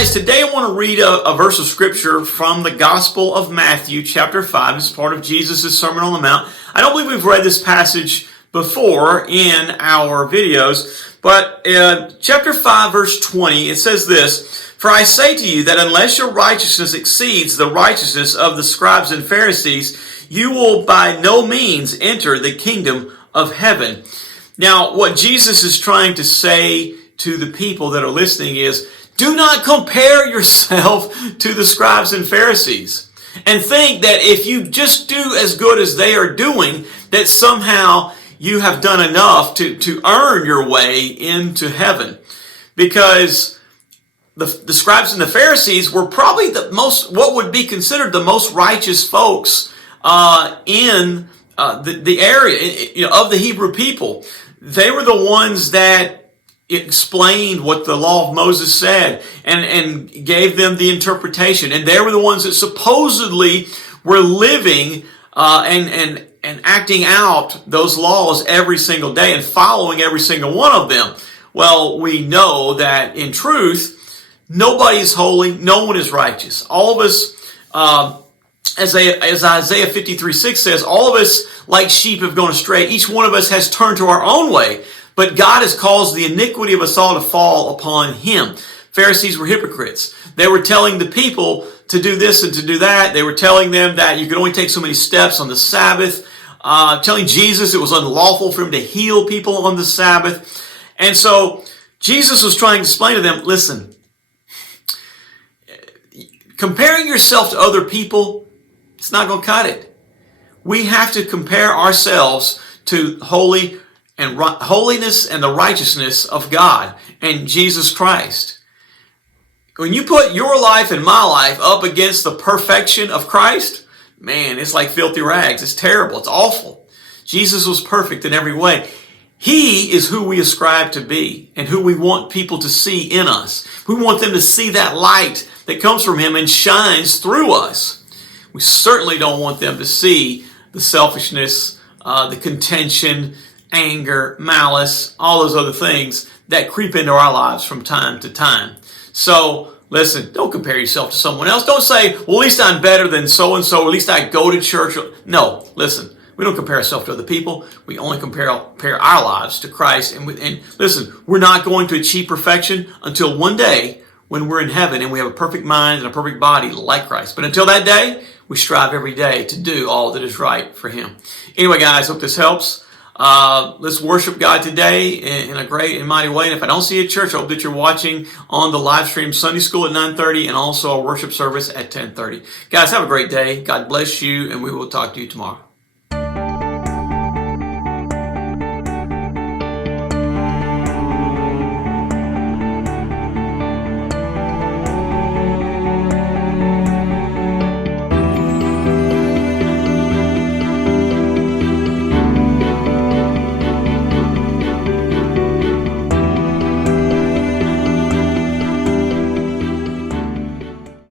Guys, today I want to read a verse of scripture from the Gospel of Matthew, chapter 5. It's part of Jesus' Sermon on the Mount. I don't believe we've read this passage before in our videos, but chapter 5, verse 20, it says this, "For I say to you that unless your righteousness exceeds the righteousness of the scribes and Pharisees, you will by no means enter the kingdom of heaven." Now, what Jesus is trying to say to the people that are listening is, do not compare yourself to the scribes and Pharisees and think that if you just do as good as they are doing, that somehow you have done enough to earn your way into heaven. Because the scribes and the Pharisees were probably what would be considered the most righteous folks in the area of the Hebrew people. They were the ones that explained what the law of Moses said and gave them the interpretation. And they were the ones that supposedly were living and acting out those laws every single day and following every single one of them. Well, we know that in truth, nobody is holy. No one is righteous. All of us, as Isaiah 53:6 says, all of us like sheep have gone astray. Each one of us has turned to our own way. But God has caused the iniquity of us all to fall upon him. Pharisees were hypocrites. They were telling the people to do this and to do that. They were telling them that you could only take so many steps on the Sabbath. Telling Jesus it was unlawful for him to heal people on the Sabbath. And so Jesus was trying to explain to them, listen, comparing yourself to other people, it's not going to cut it. We have to compare ourselves to holiness and the righteousness of God and Jesus Christ. When you put your life and my life up against the perfection of Christ, man, it's like filthy rags. It's terrible. It's awful. Jesus was perfect in every way. He is who we ascribe to be and who we want people to see in us. We want them to see that light that comes from him and shines through us. We certainly don't want them to see the selfishness, the contention, anger, malice, all those other things that creep into our lives from time to time. So, listen, don't compare yourself to someone else. Don't say, well, at least I'm better than so-and-so, at least I go to church. No, listen, we don't compare ourselves to other people. We only compare our lives to Christ. And listen, we're not going to achieve perfection until one day when we're in heaven and we have a perfect mind and a perfect body like Christ. But until that day, we strive every day to do all that is right for him. Anyway, guys, hope this helps. Let's worship God today in a great and mighty way. And if I don't see you at church, I hope that you're watching on the live stream Sunday school at 9:30 and also our worship service at 10:30. Guys, have a great day. God bless you, and we will talk to you tomorrow.